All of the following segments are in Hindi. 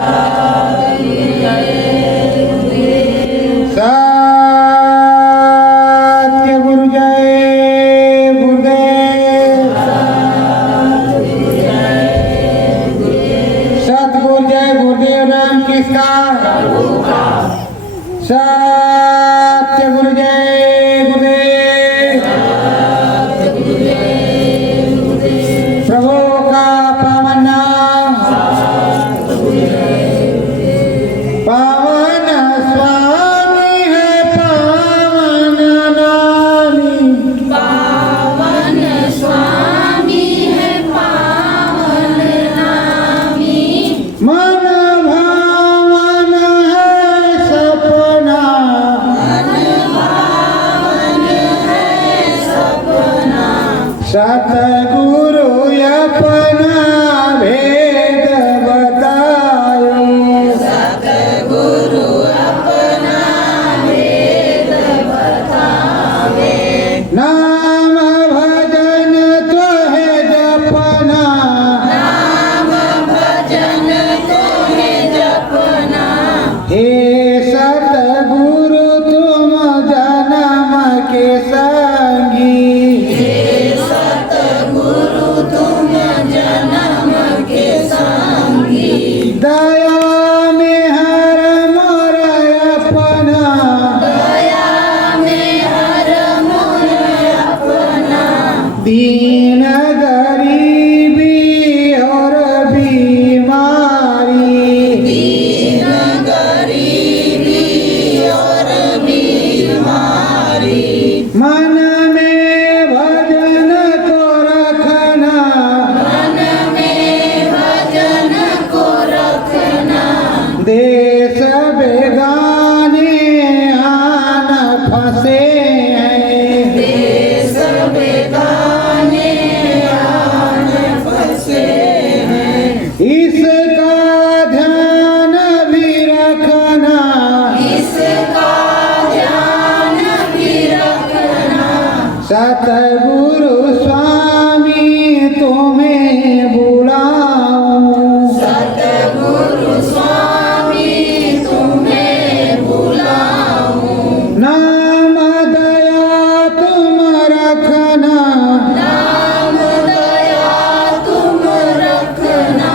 सत्य गुरु जय गुरुदेव। सतगुरु जय गुरुदेव नाम किसका? सत्य गुरु जय गुरुदेव। प्रभु का पावन नाम पावन स्वामी है पावन नामी। पावन स्वामी है पावन नामी। मन भावन है सपना। मन भावन है सपना। सतगुरु अपना भेद बतायो। सतगुरु अपना भेद बतावे। नाम भजन तो है जपना। नाम भजन तो है जपना। हे सतगुरु तुम जन्म के संगी। हे सतगुरु तुम जन्म के संगी। दया में हर मोर अपना। दया में हर मोर अपना। दीन गरीबी और बीमारी। दीन गरीबी और बीमारी। मन में भजन को रखना। मन में भजन को रखना। देश बेगाने आन फंसे हैं। देश बेगाने आन फंसे हैं। इसका ध्यान भी रखना। इसका ध्यान भी रखना। सतगुरु स्वामी तुम्हें बुलाऊं। सतगुरु स्वामी तुम्हें बुलाऊं। नाम दया तुम रखना। नाम दया तुम रखना।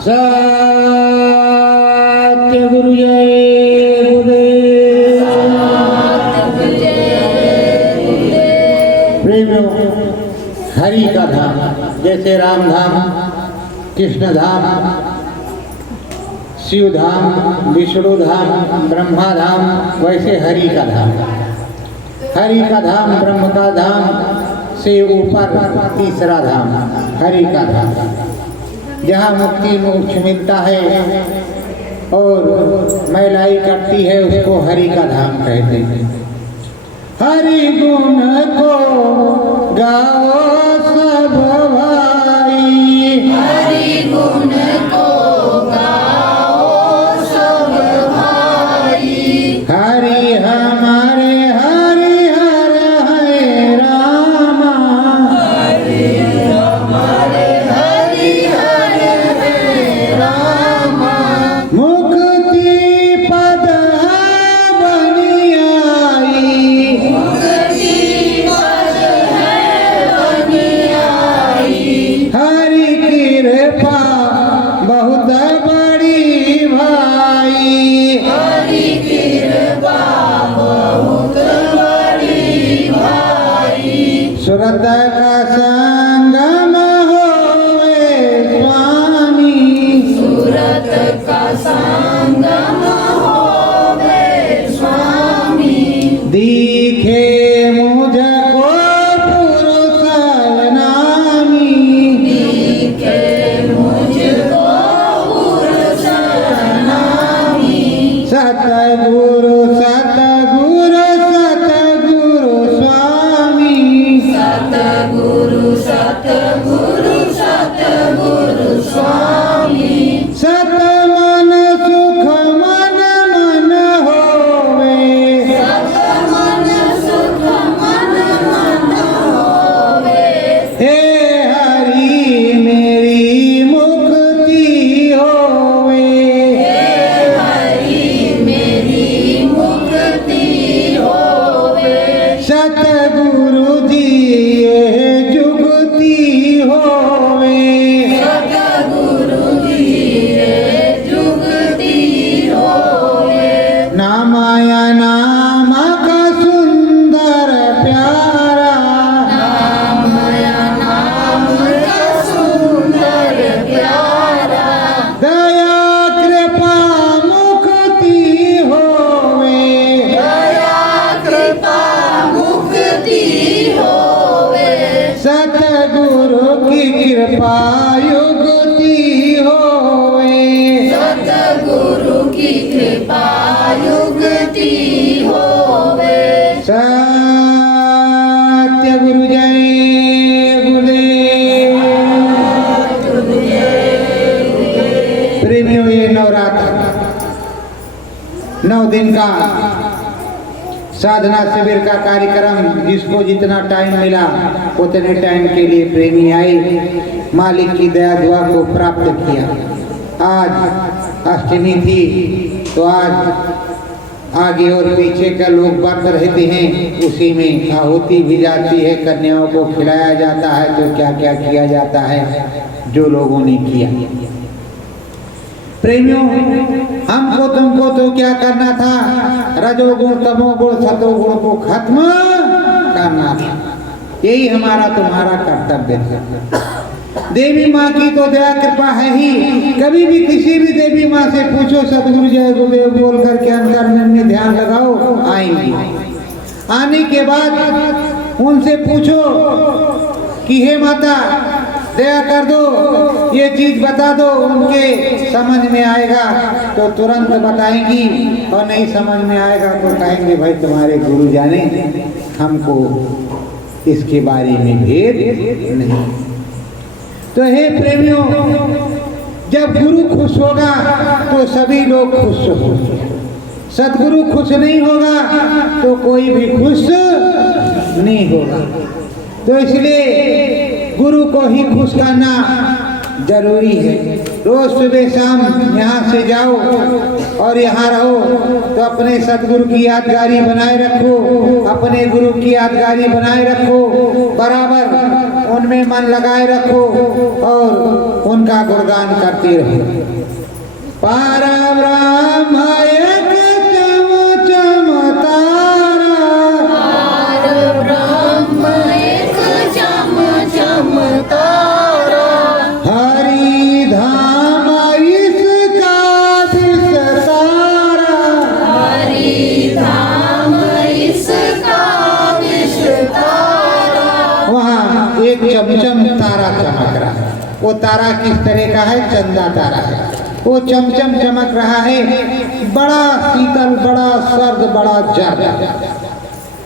सत्य गुरु जय गुरुदेव। प्रेमियों, हरि का धाम जैसे राम धाम, कृष्ण धाम, शिव धाम, विष्णु धाम, ब्रह्मा धाम, वैसे हरि का धाम। हरि का धाम ब्रह्म का धाम से ऊपर तीसरा धाम हरि का धाम, जहाँ मुक्ति मोक्ष मिलता है और महिलाई करती है, उसको हरि का धाम कहते हैं। हरि गुण को गाओ सब भाई। हरि गुण को गाओ सब भाई। हरि हमारे हरिहर है रामा। हरि हमारे हरिहर है रामा। मुक्ति पद है बनी आई। मुक्ति पद है बनी आई। हरि कृपा बहुत बड़ी भाई। हरि कृपा बहुत बड़ी भाई। सुरत का संगम होवे स्वामी। सूरत का संगम होवे स्वामी। दिखे मुझको पुरुष नामी। दिखे मुझको पुरुष नामी। सतगुरु सतगुरु सतगुरु स्वामी। सतगुरु सतगुरु सतगुरु स्वामी। सत मन सुख गति होवे। सत्य गुरु जय गुरुदेव। प्रेमियों, ये नवरात्र 9 दिन का साधना शिविर का कार्यक्रम, जिसको जितना टाइम मिला उतने टाइम के लिए प्रेमी आए, मालिक की दया दुआ को प्राप्त किया। आज अष्टमी थी तो आज आगे और पीछे का लोग व्रत रहते हैं, उसी में आहुति भी जाती है, कन्याओं को खिलाया जाता है। तो क्या क्या किया जाता है जो लोगों ने किया। प्रेमियों, हमको तुमको तो क्या करना था, रजोगुण तमोगुण सतोगुण को खत्म करना था। यही हमारा तुम्हारा कर्तव्य था। देवी माँ की तो दया कृपा है ही। कभी भी किसी भी देवी माँ से पूछो, सतगुरु जय गुरुदेव बोल करके अंतर्मन में ध्यान लगाओ, आएंगी। आने के बाद उनसे पूछो कि हे माता दया कर दो, ये चीज बता दो, उनके समझ में आएगा तो तुरंत बताएंगी, और नहीं समझ में आएगा तो कहेंगे भाई तुम्हारे गुरु जाने, हमको इसके बारे में भेद नहीं। तो हे प्रेमियों, जब गुरु खुश होगा तो सभी लोग खुश होंगे। सदगुरु खुश नहीं होगा तो कोई भी खुश नहीं होगा। तो इसलिए गुरु को ही खुश करना जरूरी है। रोज सुबह शाम यहाँ से जाओ और यहाँ रहो, तो अपने सदगुरु की यादगारी बनाए रखो, अपने गुरु की यादगारी बनाए रखो, बराबर उनमें मन लगाए रखो और उनका गुणगान करते रहो। परब्रह्म एक चम चम तारा, परब्रह्म एक चम चम तारा, हरि धाम इसका विस्तारा, हरि धाम इसका विस्तारा। वहाँ एक चमचम तारा चमक रहा है। वो तारा किस तरह का है? चंदा तारा है। वो चमचम चमक रहा है, बड़ा शीतल, बड़ा सर्द, बड़ा जर्द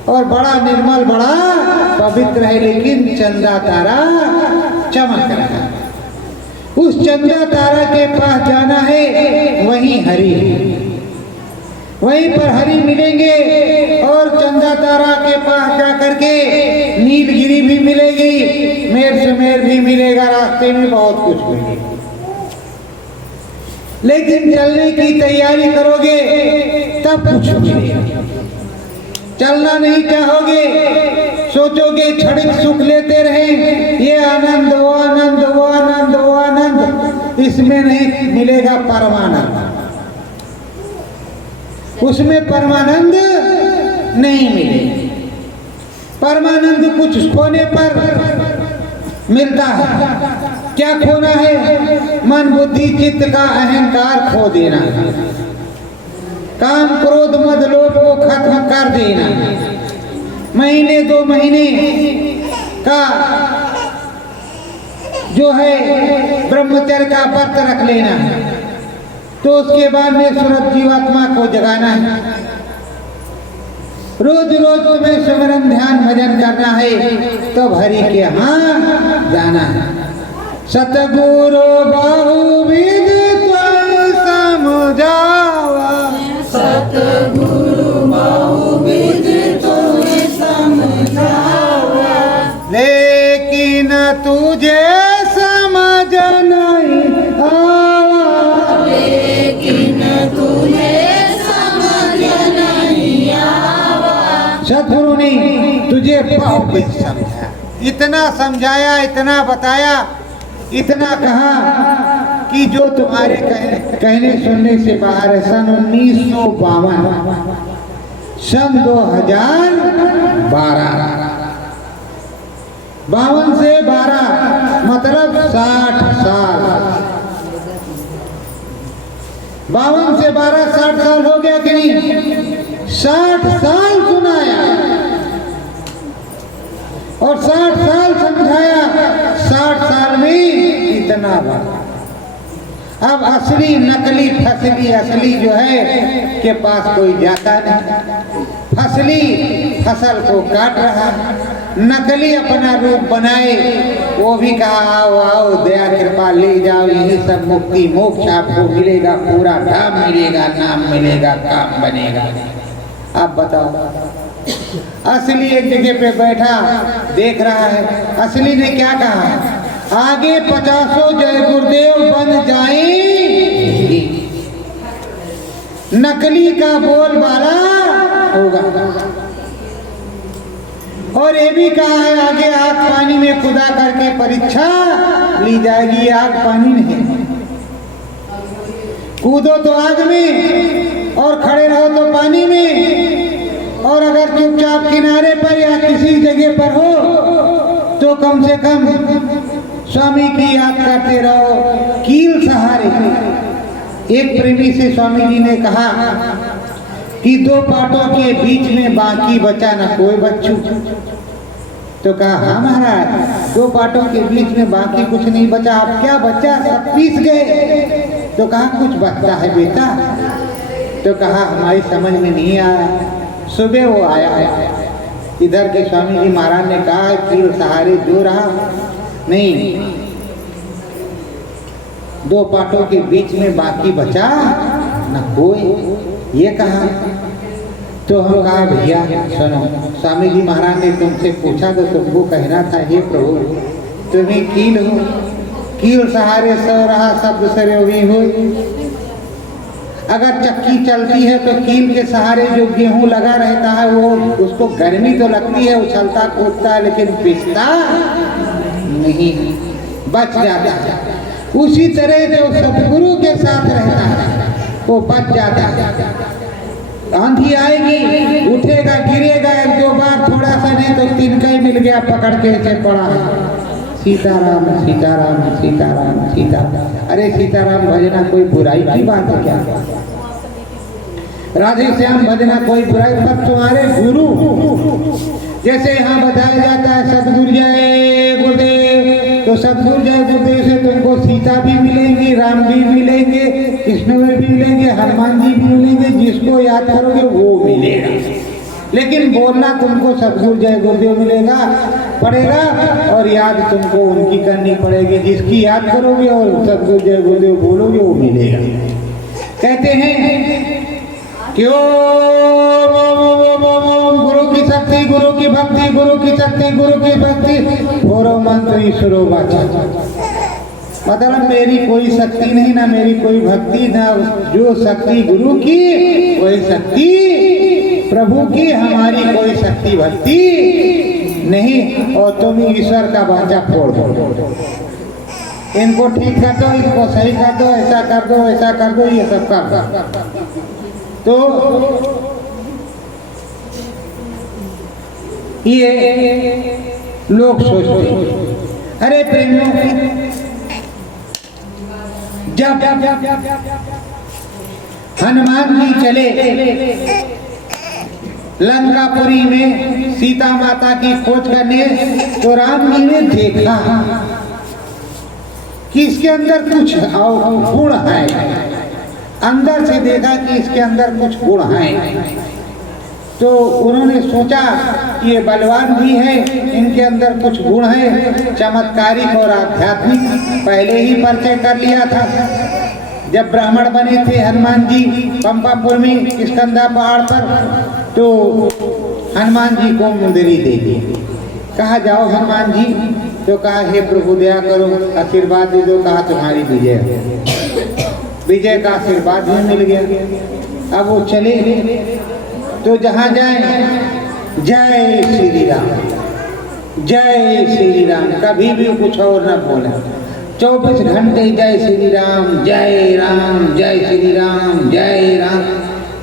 और बड़ा निर्मल, बड़ा पवित्र है। लेकिन चंदा तारा चमक रहा है। उस चंदा तारा के पास जाना है, वहीं हरि है। वहीं पर हरि मिलेंगे और चंदा तारा के पास जाकर के नीलगिरी भी मिलेगी, मेर सुमेर भी मिलेगा, रास्ते में बहुत कुछ मिलेगा। लेकिन चलने की तैयारी करोगे तब कुछ मिलेगा। चलना नहीं चाहोगे, सोचोगे क्षणिक सुख लेते रहे, ये आनंद वो आनंद वो आनंद वो आनंद, इसमें नहीं मिलेगा परमानंद। उसमें परमानंद नहीं मिलेगा। परमानंद कुछ खोने पर मिलता है। क्या खोना है? मन बुद्धि चित्त का अहंकार खो देना, काम क्रोध मद लोभ को खत्म कर देना, महीने 2 महीने का जो है ब्रह्मचर्य का व्रत रख लेना, तो उसके बाद में सूरत जीवात्मा को जगाना है। रोज रोज तुम्हें सिमरन ध्यान भजन करना है, तब हरि के यहाँ जाना है। सतगुरु बहुविध त्वं समझावा, सतगुरु बहुविध त्वं समझावा, लेकिन तुझे समझ नहीं आवा, लेकिन तुझे समझ नहीं आवा। सतगुरु ने तुझे बहुविध समझाया, इतना समझाया, इतना बताया, इतना कहा कि जो तुम्हारे कहने सुनने से बाहर है। सन 1952, सन 2012, 52 से 12 मतलब 60 साल। 52 से 12 60 साल हो गया कि नहीं? 60 साल सुनाया और 60 साल समझाया, 60 साल में इतना बात। अब असली नकली फसली असली जो है के पास कोई जाता नहीं। फसली फसल को काट रहा, नकली अपना रूप बनाए, वो भी कहा आओ आओ दया कृपा ले जाओ, यही सब मुक्ति मोक्ष आपको मिलेगा, पूरा धाम मिलेगा, नाम मिलेगा, काम बनेगा। आप बताओ, असली एक जगह पे बैठा देख रहा है, असली ने क्या कहा, आगे 50 जय गुरुदेव बन जाएंगे, नकली का बोलबाला होगा। और ये भी कहा है आगे आग पानी में खुदा करके परीक्षा ली जाएगी। आग पानी नहीं, कूदो तो आग में और खड़े रहो तो पानी में, और अगर चुपचाप किनारे पर या किसी जगह पर हो तो कम से कम स्वामी की याद करते रहो, कील सहारे। एक प्रेमी से स्वामी जी ने कहा कि दो पाटों के बीच में बाकी बचा न कोई बच्चू। तो कहा हाँ महाराज, दो पाटों के बीच में बाकी कुछ नहीं बचा, अब क्या बचा, सब पीस गए। तो कहा कुछ बचता है बेटा। तो कहा हमारी समझ में नहीं आया। सुबह वो आया, इधर के स्वामी जी महाराज ने कहा कील सहारे जो रहा नहीं, दो पाटों के बीच में बाकी बचा न कोई, ये कहा। तो हम कहा भैया सुनो, स्वामी जी महाराज ने तुमसे पूछा तो तुमको कहना था हे प्रभु तुम्हें कील हो, कील सहारे सो रहा शब्द सरोगी हो। अगर चक्की चलती है तो कील के सहारे जो गेहूं लगा रहता है वो उसको गर्मी तो लगती है, उछलता कूदता है, लेकिन पिसता नहीं, बच जाता है। उसी तरह जो सतगुरु के साथ रहता है वो बच जाता है। आंधी आएगी, उठेगा गिरेगा एक दो बार, थोड़ा सा नहीं तो तिनका ही मिल गया, पकड़ के ऐसे पड़ा है सीताराम सीताराम सीताराम सीताराम। अरे सीताराम भजना कोई बुराई की बात है क्या? राधे श्याम भजना कोई बुराई, पर तुम्हारे गुरु जैसे यहाँ बताया जाता है सतगुरु जय गुरुदेव, तो सतगुरु जय गुरुदेव से तुमको सीता भी मिलेंगी, राम भी मिलेंगे, कृष्ण भी मिलेंगे, हनुमान जी भी मिलेंगे, जिसको याद करोगे वो मिलेगा। लेकिन बोलना तुमको सतगुरु जय गुरुदेव मिलेगा पड़ेगा, और याद तुमको उनकी करनी पड़ेगी, जिसकी याद करोगे और सतगुरु जय गुरुदेव बोलोगे वो मिलेगा। कहते हैं क्यों गुरु की शक्ति, गुरु की भक्ति, गुरु की शक्ति, गुरु की भक्ति, भोरो मंत्र ईश्वरो वाचा। मतलब मेरी कोई शक्ति नहीं, ना मेरी कोई भक्ति, ना जो शक्ति गुरु की वही शक्ति प्रभु की, हमारी कोई शक्ति भक्ति नहीं। और तुम ईश्वर का वाचा फोड़ दो, इनको ठीक कर दो, इनको सही कर दो, ऐसा कर दो, ऐसा कर दो, ये सब कर दो। तो ये लोग सोचते अरे प्रेमियों, जब हनुमान जी चले लंकापुरी में सीता माता की खोज करने, तो राम जी ने देखा कि इसके अंदर कुछ गुण है, अंदर से देखा कि इसके अंदर कुछ गुण है। तो उन्होंने सोचा कि ये बलवान भी है, इनके अंदर कुछ गुण है, चमत्कारिक और आध्यात्मिक, पहले ही परिचय कर लिया था। जब ब्राह्मण बने थे हनुमान जी पंपापुर में किष्किंधा पहाड़ पर, तो हनुमान जी को मुंदरी दे दी, कहा जाओ हनुमान जी। तो कहा हे प्रभु दया करो, आशीर्वाद दे दो। कहा तुम्हारी विजय, विजय का आशीर्वाद भी मिल गया। अब वो चले, तो जहाँ जाए जय श्री राम, जय श्री राम, कभी भी कुछ और न बोले, 24 घंटे जय श्री राम, जय राम, जय श्री राम, जय राम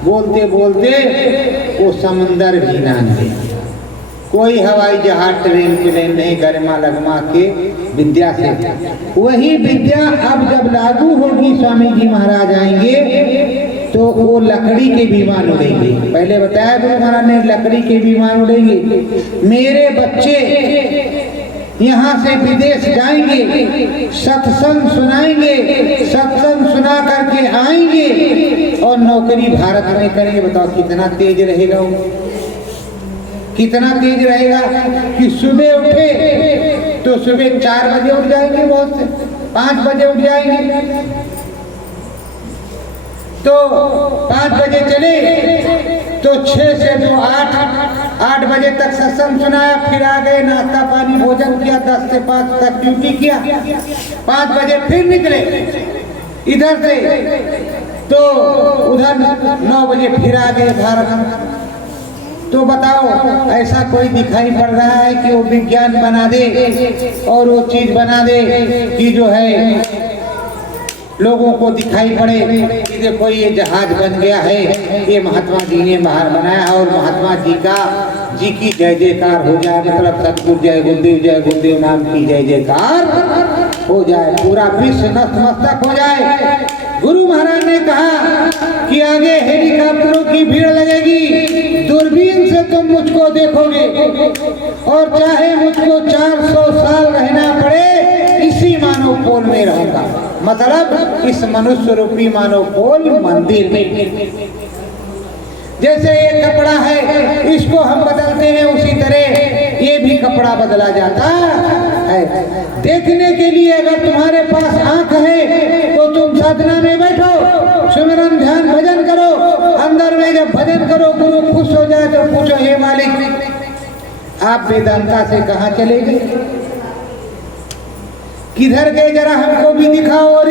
बोलते बोलते वो समंदर भी ना दे, कोई हवाई जहाज ट्रेन प्लेन नहीं, गरिमा लगमा के विद्या से। वही विद्या अब जब लागू होगी, स्वामी जी महाराज आएंगे तो वो लकड़ी के विमान उड़ेंगे। पहले बताया गुरु महाराज ने, लकड़ी के विमान उड़ेंगे। मेरे बच्चे यहाँ से विदेश जाएंगे, सत्संग सुनाएंगे, सत्संग सुना करके आएंगे और नौकरी भारत में करेंगे। बताओ कितना तेज रहेगा वो, कितना तेज रहेगा कि सुबह उठे तो सुबह 4 बजे उठ जाएंगे, बहुत से 5 बजे उठ जाएंगे, तो 5 बजे चले तो 6 से 2 8 बजे तक सत्संग सुनाया, फिर आ गए, नाश्ता पानी भोजन किया, 10 से 5 तक ड्यूटी किया, 5 बजे फिर निकले इधर से, तो उधर 9 बजे फिर आ गए भारत। तो बताओ ऐसा कोई दिखाई पड़ रहा है कि वो विज्ञान बना दे और वो चीज बना दे कि जो है लोगों को दिखाई पड़े कि देखो ये जहाज बन गया है, ये महात्मा जी ने बाहर बनाया और महात्मा जी की जय जयकार हो जाए, मतलब सतगुरु जय गुरुदेव नाम की जय जयकार हो जाए, पूरा विश्व नतमस्तक हो जाए। गुरु महाराज ने कहा कि आगे हेलीकॉप्टरों की भीड़ लगेगी, दूरबीन से तुम मुझको देखोगे और चाहे मुझको 400 साल रहना पड़े इसी मानव पोल में रहूंगा, मतलब इस मनुष्य रूपी मानव पोल मंदिर में। जैसे ये कपड़ा है, इसको हम बदलते हैं, उसी तरह ये भी कपड़ा बदला जाता है। देखने के लिए अगर तुम्हारे पास आंख है तो तुम साधना में बैठो, सुमिरन ध्यान भजन करो, अंदर में जब भजन करो गुरु खुश हो जाए तो पूछो हे मालिक आप वेदांता से कहाँ चले गए, किधर गए, जरा हमको भी दिखाओ। और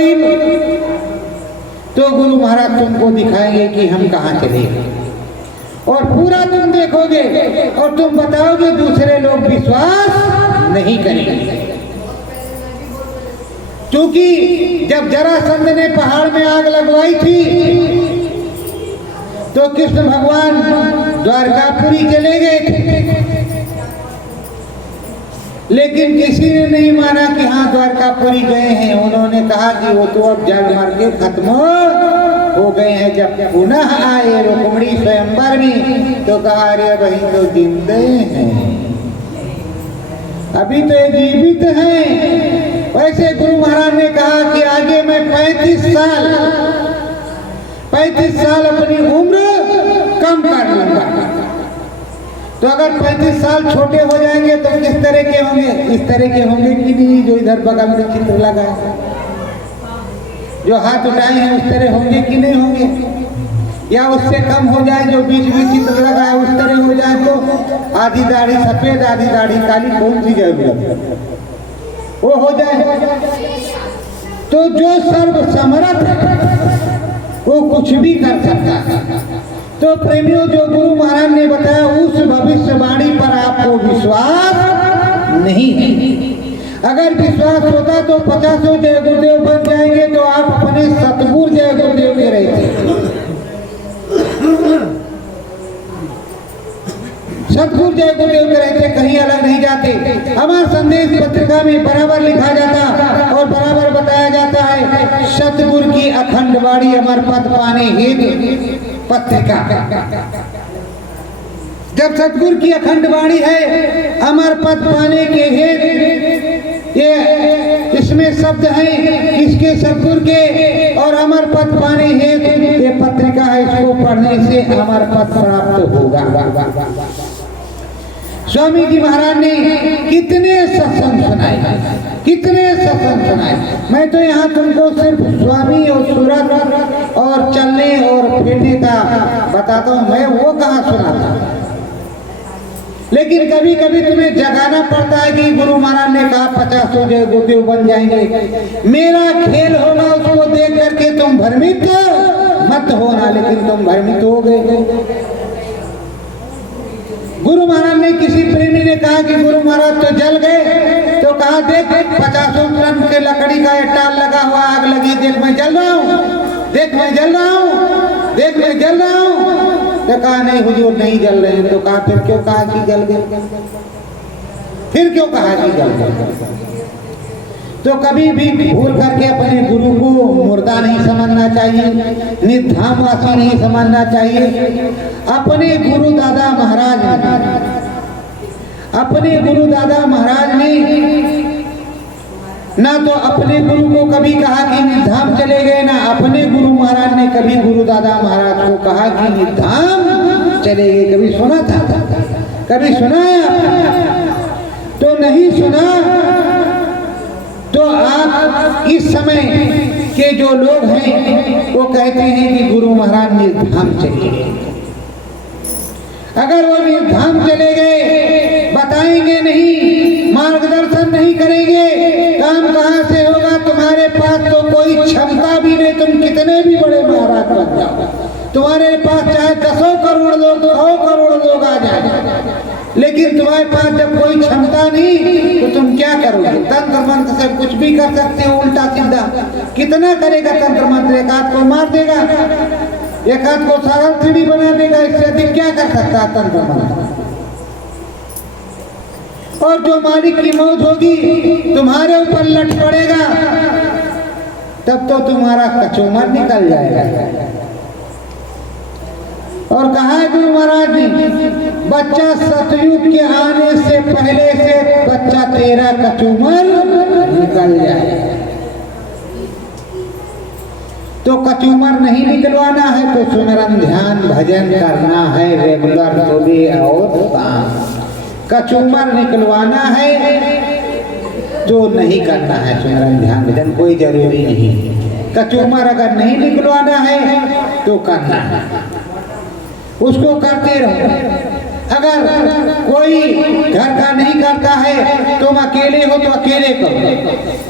तो गुरु महाराज तुमको दिखाएंगे कि हम कहाँ चले और पूरा तुम देखोगे और तुम बताओगे, दूसरे लोग विश्वास नहीं करेंगे। क्योंकि जब जरासंध ने पहाड़ में आग लगवाई थी तो कृष्ण भगवान द्वारकापुरी चले गए थे, लेकिन किसी ने नहीं माना कि हाँ द्वारकापुरी गए हैं। उन्होंने कहा कि वो तो अब जग मर के खत्म हो गए हैं। जब पुनः आए रुक्मिणी स्वयंवर में तो कहा अरे भाई तो जिंदे हैं, अभी तो ये जीवित हैं। वैसे गुरु महाराज ने कहा कि आगे मैं 35 साल अपनी उम्र कम कर लूंगा। तो अगर 35 साल छोटे हो जाएंगे तो किस तरह के होंगे, इस तरह के होंगे कि नहीं जो इधर बगल में चित्र लगा है, जो हाथ उठाए हैं उस तरह होंगे कि नहीं होंगे, या उससे कम हो जाए जो बीच में चित्र लगा है उस तरह हो जाए। तो आधी दाढ़ी सफेद आधी दाढ़ी काली, कौन सी जरूरत वो हो जाए। तो जो सर्व समर्थ वो कुछ भी कर सकता है। तो प्रेमियों जो गुरु महाराज ने बताया उस भविष्यवाणी पर आपको विश्वास नहीं है। अगर विश्वास होता तो 50 जय गुरुदेव बन जाएंगे तो आप अपने सतगुरु जय गुरुदेव के रहते, सतगुरु जय गुरुदेव के रहते, कहीं अलग नहीं जाते। हमारे संदेश पत्रिका में बराबर लिखा जाता और बराबर बताया जाता है सतगुरु की अखंड वाणी अमर पद पाने हेतु पत्रिका। जब सतगुरु की अखंड वाणी है अमर पद पाने के हेतु, ये इसमें शब्द हैं किसके, सतगुरु के, और अमर पद पाने हेतु ये पत्रिका है, इसको पढ़ने से अमर पद प्राप्त होगा। स्वामी जी महाराज ने कितने सत्संग सुनाए, कितने सत्संग सुनाए। मैं तो यहाँ तुमको सिर्फ स्वामी और सूरत और चलने और फिरने का बताता हूँ, मैं वो कहाँ सुनाता। लेकिन कभी कभी तुम्हें जगाना पड़ता है कि गुरु महाराज ने कहा 50 जय गुरुदेव बन जाएंगे। मेरा खेल होगा उसको देख करके तुम भ्रमित मत होना, लेकिन तुम भ्रमित हो गए। गुरु महाराज ने किसी प्रेमी ने कहा कि गुरु महाराज तो जल गए, तो कहा देख 50 टन के लकड़ी का टाल लगा हुआ, आग लगी, देख मैं जल रहा हूँ, देख मैं जल रहा हूँ, देख मैं जल रहा हूँ। तो कहा नहीं हुजूर नहीं जल रहे हैं। तो कहा फिर क्यों कहा कि जल गए, फिर क्यों कहा कि जल गए। तो कभी भी भूल करके अपने गुरु को मुर्दा नहीं समझना चाहिए, निर्धामवासी नहीं समझना चाहिए। अपने गुरु दादा महाराज अपने गुरु दादा महाराज ने ना तो अपने गुरु को कभी कहा कि निधाम चले गए, ना अपने गुरु महाराज ने कभी गुरु दादा महाराज को कहा कि निधाम चले गए। कभी सुना था? कभी सुना है? तो नहीं सुना। तो आप इस समय के जो लोग हैं वो कहते हैं कि गुरु महाराज निधाम चले गए। अगर वो निधाम चले गए, बताएंगे नहीं, मार्गदर्शन नहीं करेंगे, काम कहाँ से होगा? तुम्हारे पास तो कोई क्षमता भी नहीं, तुम कितने भी बड़े महाराज बन जाओ, तुम्हारे पास चाहे 10 करोड़ लोग 100 करोड़ लोग आ जाए, लेकिन तुम्हारे पास जब कोई क्षमता नहीं तो तुम क्या करोगे? तंत्र मंत्र से कुछ भी कर सकते हो, उल्टा सीधा। कितना करेगा तंत्र मंत्र? एक आध को मार देगा, एक आध को सरल सीढ़ी बना देगा, इससे अधिक क्या कर सकता है तंत्र मंत्र? और जो मालिक की मौत होगी तुम्हारे ऊपर लट पड़ेगा, तब तो तुम्हारा कचूमर निकल जाएगा। और कहा है गुरु महाराज ने, बच्चा सतयुग के आने से पहले से बच्चा तेरा कचूमर निकल जाए। तो कचूमर नहीं निकलवाना है तो सुमिरन ध्यान भजन करना है रेगुलर सुबह और शाम। कचूमर निकलवाना है तो नहीं करना है सुमिरन ध्यान भजन, कोई जरूरी नहीं। कचूमर अगर नहीं निकलवाना है तो करना है, उसको करते रहो। अगर कोई घर का नहीं करता है, तुम अकेले हो तो अकेले करो।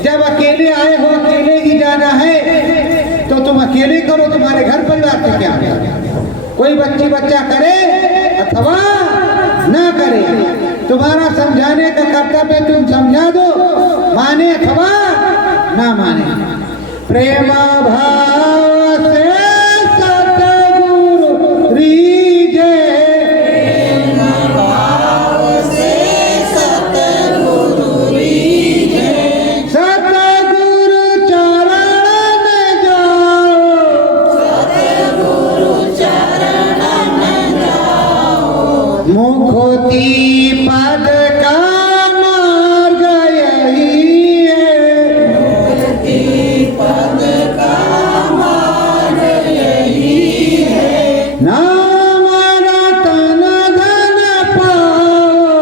जब अकेले आए हो, अकेले ही जाना है तो तुम अकेले करो, तुम्हारे घर परिवार से क्या है? कोई बच्चा करे अथवा ना करे, तुम्हारा समझाने का कर्तव्य, तुम समझा दो, माने अथवा ना माने। प्रेम भाव से सतगुरु रीजे, सतगुरु चरण जाओ, मुखोती पद का मार्ग यही है, नाम रतन धन पाओ,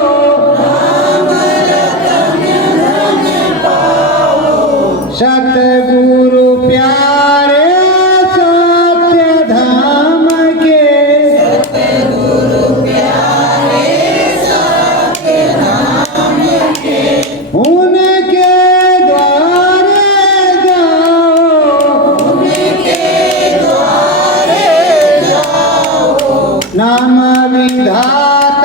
सतगुरु प्यारे सत्य धाम के, उनके द्वारे जाओ, नाम विधाता